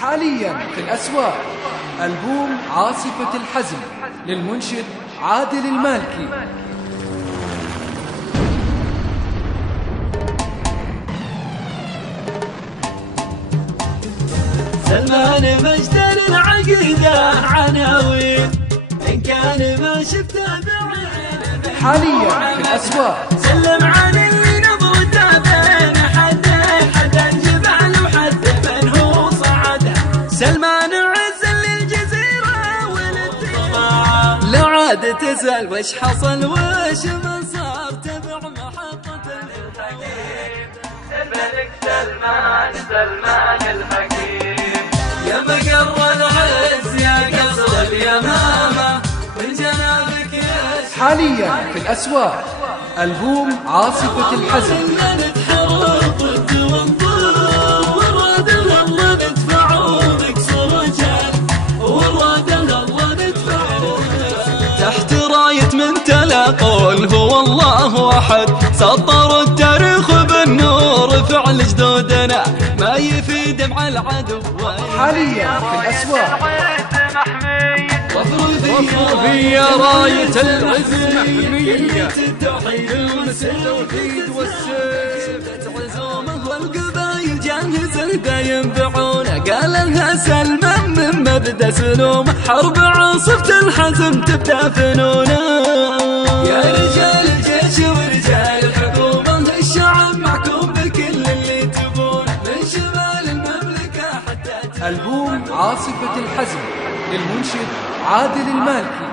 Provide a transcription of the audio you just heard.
حاليا في الأسواق ألبوم عاصفة الحزم للمنشد عادل المالكي. سلمان مشتري العقيدة عناوين إن كان ما شفته بعين. حاليا في الأسواق سلم عن اللي نظرته بين حد الجبال وحد من هو صعدها. سلمان عز للجزيرة وللدنيا لا عاد تسأل وش حصل وش من صار. تبع محطة الحكيم الملك سلمان الحكيم. يا مقر العز يا قصر اليمامة من جنابك يا حاليا في الأسواق ألبوم عاصفة الحزم. تحت راية من تلاقول هو الله أحد سطر التاريخ بالنور فعل جدودنا ما يفيد مع العدو. حاليا في الأسواق وفي راية العز محمية تلمس التوحيد والسيف عزومه والقبايل جاهز دايم بعونه. قال لها سلمان من مبدأ سلومه حرب عاصفة الحزم تبدأ فنونه. يا رجال الجيش ورجال الحكومة الشعب معكم بكل اللي تبونه من شمال المملكة حتى ألبوم عاصفة الحزم للمنشد عادل المالكي.